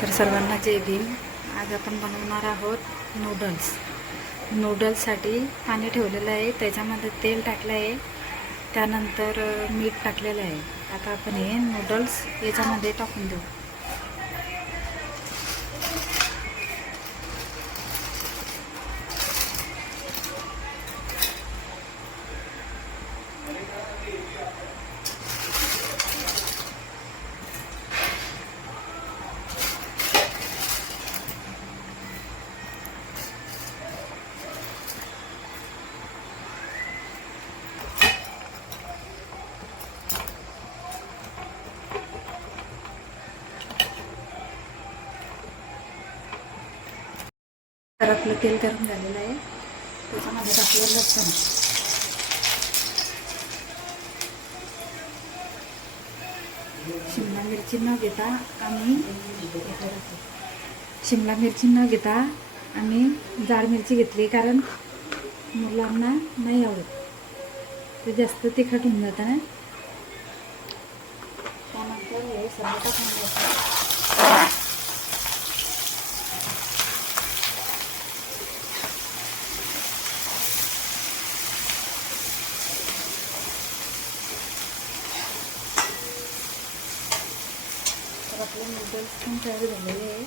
तर सर्वांना जय भीम. आज आपण बनवणार आहोत नूडल्स. नूडल्ससाठी पाणी ठेवलेलं आहे, त्याच्यामध्ये तेल टाकलं आहे, त्यानंतर मीठ टाकलेलं आहे. आता आपण हे नूडल्स याच्यामध्ये टाकून देऊ. तर आपलं तेल गरम झालेलं आहे, त्याच्यामध्ये टाकलेलं लसूण, शिमला मिरची न घेता आम्ही जाड मिरची घेतली, कारण मुलांना नाही आवडत, ते जास्त तिखट होऊन जातं ना. त्यानंतर हे सगळं टाकून द्यायचं. तर आपले नूडल्स पण तयार झालेले आहे.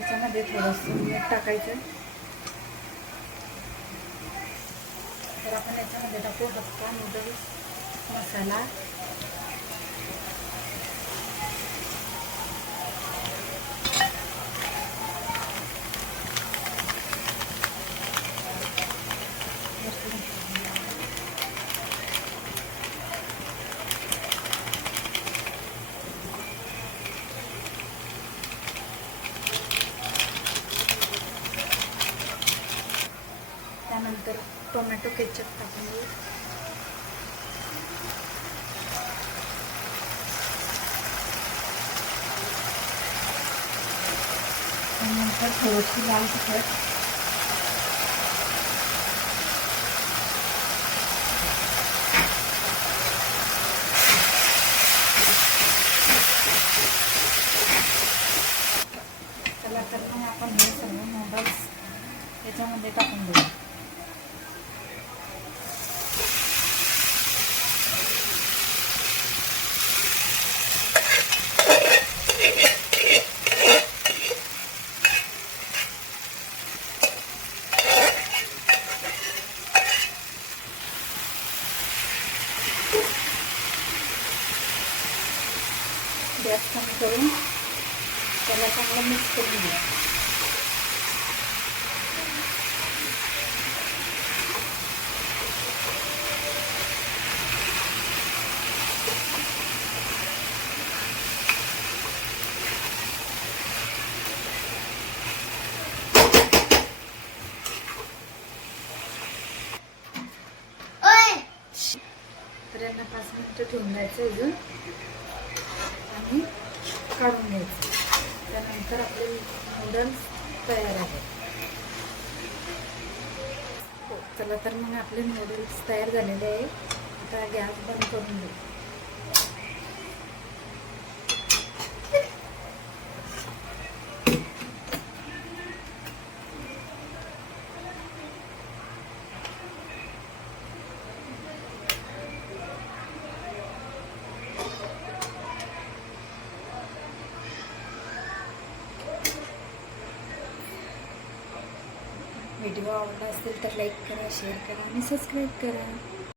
याच्यामध्ये थोडंसं मीठ टाकायचं. तर आपण याच्यामध्ये टाकू हक्का नूडल्स मसाला, त्यानंतर टोमॅटो केचप टाकून देऊ. त्यानंतर थोडीशी लाल तिखट, चला तर मग आपण हे सर्व नूडल्स याच्यामध्ये टाकून देऊ. गॅस कमी करून त्याला चांगलं मिक्स करून घेऊ. तर यांना 5 मिनिटं ठेवून द्यायचं अजून आणि काढून घ्यायचं. त्यानंतर आपले नूडल्स तयार आहेत. हो, चला तर मग आपले नूडल्स तयार झालेले आहे. आता गॅस बंद करून देऊ. व्हिडिओ आवडला असेल तर लाईक करा, शेअर करा आणि सबस्क्राईब करा.